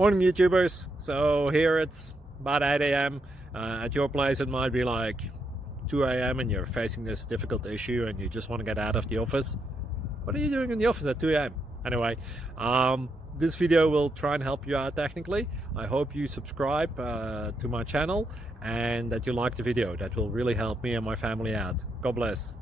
Morning YouTubers. So here it's about 8 a.m. At your place it might be like 2 a.m. and you're facing this difficult issue and you just want to get out of the office. What are you doing in the office at 2 a.m.? Anyway, this video will try and help you out technically. I hope you subscribe to my channel and that you like the video. That will really help me and my family out. God bless.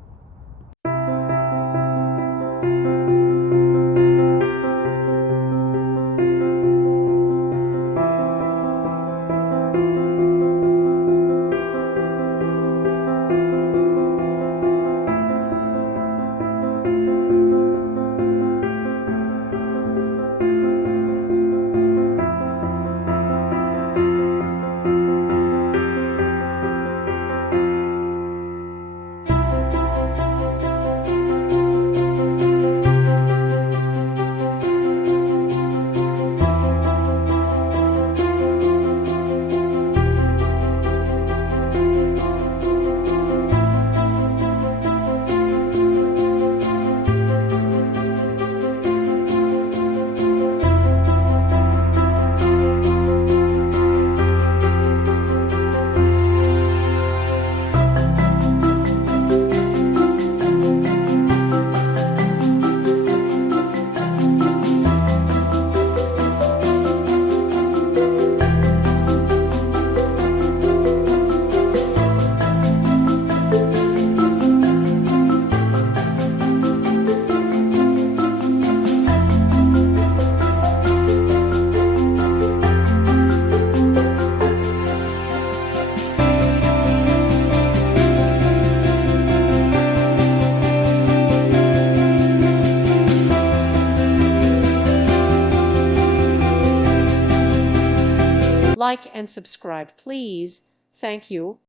Like and subscribe, please. Thank you.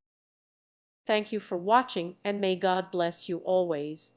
Thank you for watching, and may God bless you always.